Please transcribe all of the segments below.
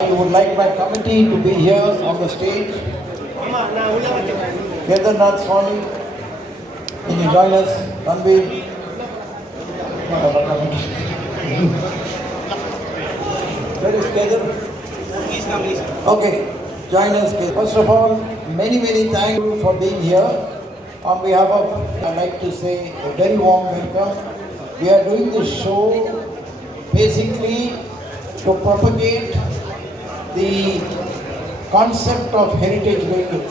I would like my committee to be here on the stage. Kedarnath Swamy, can you join us? Ranveer. Where is Kedar? Okay, join us. First of all, many thank you for being here. On behalf of, I'd like to say a very warm welcome. We are doing this show basically to propagate the concept of heritage vehicles.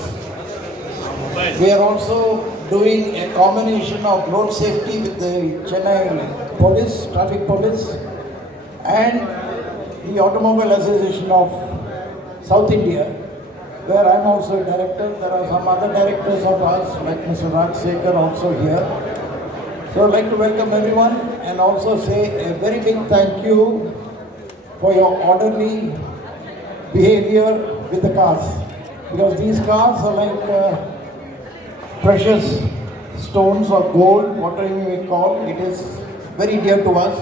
We are also doing a combination of road safety with the Chennai police, traffic police, and the Automobile Association of South India, where I am also a director. There are some other directors of us, like Mr. Raj Sekhar, also here. So I'd like to welcome everyone and also say a very big thank you for your orderly behavior with the cars, because these cars are like precious stones or gold, whatever you may call. It is very dear to us,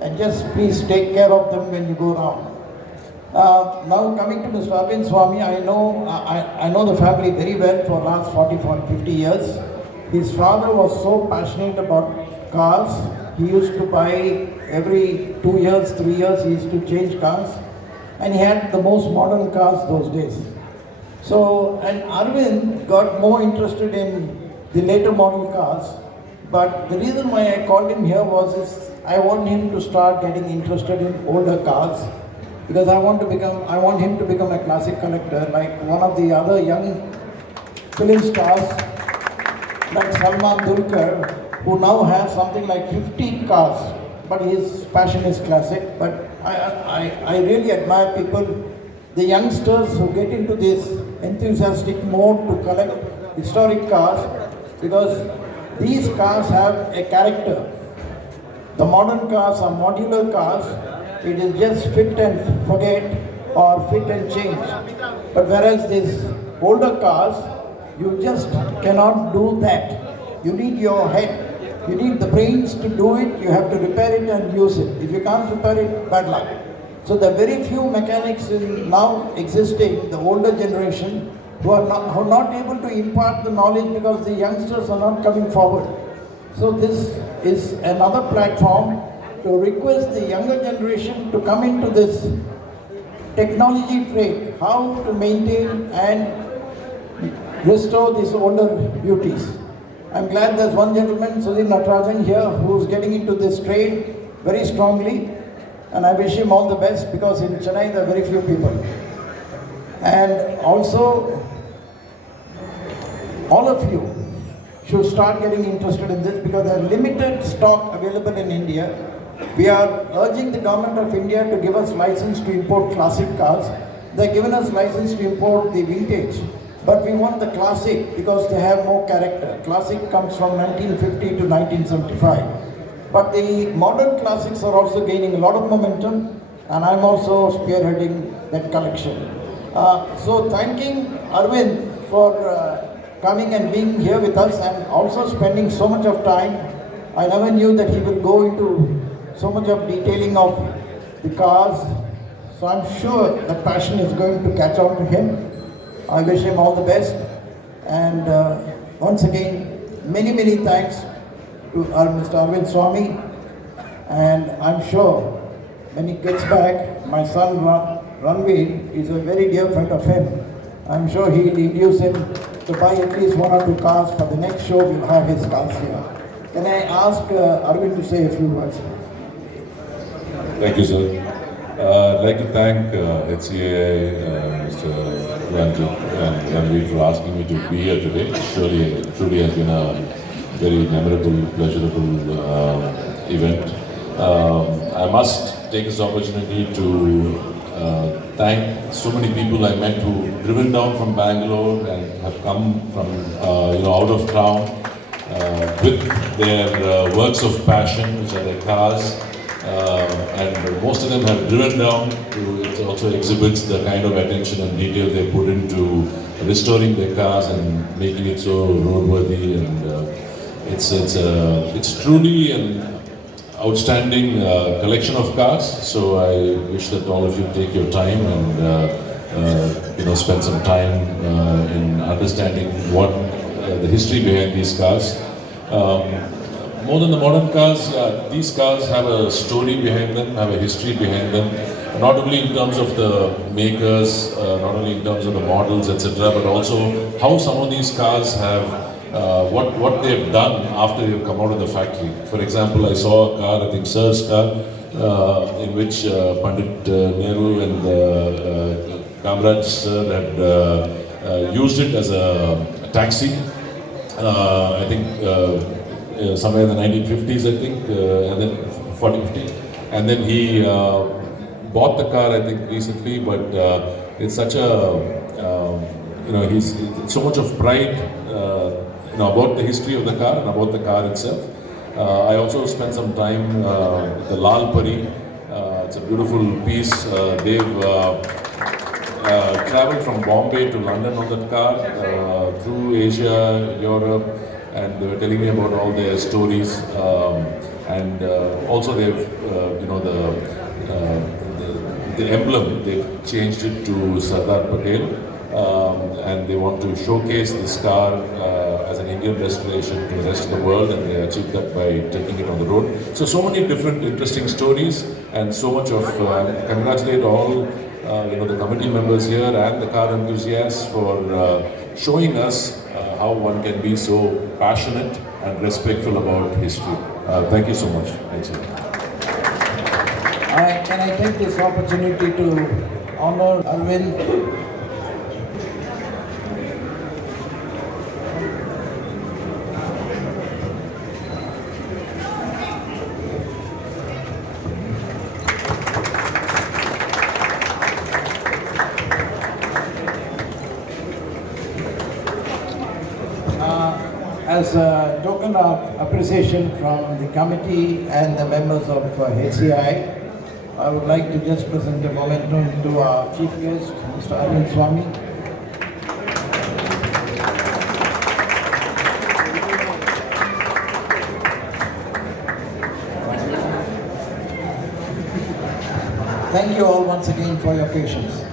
and just please take care of them when you go around. Now coming to Mr. Aravind Swamy, I know the family very well for last 50 years. His father was so passionate about cars. He used to buy every 2 years, 3 years, he used to change cars. And he had the most modern cars those days. So, and Aravind got more interested in the later model cars. But the reason why I called him here was I want him to start getting interested in older cars, because I want him to become a classic collector, like one of the other young film stars, like Salman Dulkar, who now has something like 50 cars, but his passion is classic. But I really admire people, the youngsters who get into this enthusiastic mode to collect historic cars, because these cars have a character. The modern cars are modular cars. It is just fit and forget or fit and change. But whereas these older cars, you just cannot do that. You need your head. You need the brains to do it. You have to repair it and use it. If you can't repair it, bad luck. So there are very few mechanics now existing, the older generation, who are not able to impart the knowledge because the youngsters are not coming forward. So this is another platform to request the younger generation to come into this technology trade, how to maintain and restore these older beauties. I'm glad there's one gentleman, Sudhir Natarajan here, who's getting into this trade very strongly, and I wish him all the best, because in Chennai there are very few people. And also, all of you should start getting interested in this, because there are limited stock available in India. We are urging the government of India to give us license to import classic cars. They've given us license to import the vintage. But we want the classic because they have more character. Classic comes from 1950 to 1975. But the modern classics are also gaining a lot of momentum, and I'm also spearheading that collection. So thanking Aravind for coming and being here with us, and also spending so much of time. I never knew that he will go into so much of detailing of the cars. So I'm sure the passion is going to catch on to him. I wish him all the best, and once again, many thanks to Mr. Aravind Swamy, and I'm sure when he gets back, my son Ranveer is a very dear friend of him. I'm sure he'll induce him to buy at least 1 or 2 cars. For the next show, we'll have his cars here. Can I ask Aravind to say a few words? Thank you, sir. I'd like to thank HCA, Mr. Ranjit and Ranveer for asking me to be here today. It truly has been a very memorable, pleasurable event. I must take this opportunity to thank so many people I met who've driven down from Bangalore and have come from out of town with their works of passion, which are their cars. And most of them have driven down to, it also exhibits the kind of attention and detail they put into restoring their cars and making it so roadworthy, and it's truly outstanding collection of cars. So I wish that all of you take your time and spend some time in understanding what the history behind these cars. More than the modern cars, these cars have a story behind them, have a history behind them. Not only in terms of the makers, not only in terms of the models, etc., but also how some of these cars have what they've done after they've come out of the factory. For example, I saw a car, I think Sir's car, in which Pandit Nehru and Kamraj Sir had used it as a taxi. I think somewhere in the 1950s, I think, and then 40, 50. And then he bought the car, I think, recently, but it's such a, he's so much of pride about the history of the car and about the car itself. I also spent some time with the Lal Pari. It's a beautiful piece. They've traveled from Bombay to London on that car, through Asia, Europe, and they were telling me about all their stories. And also they've, the emblem, they've changed it to Sardar Patel. And they want to showcase this car as an Indian restoration to the rest of the world, and they achieved that by taking it on the road. So many different interesting stories, and so much of, congratulate all the committee members here and the car enthusiasts for showing us how one can be so passionate and respectful about history. Thank you so much. Thanks. Can I take this opportunity to honor Aravind? As a token of appreciation from the committee and the members of HCI, I would like to just present a memento to our chief guest, Mr. Aravind Swamy. Thank you all once again for your patience.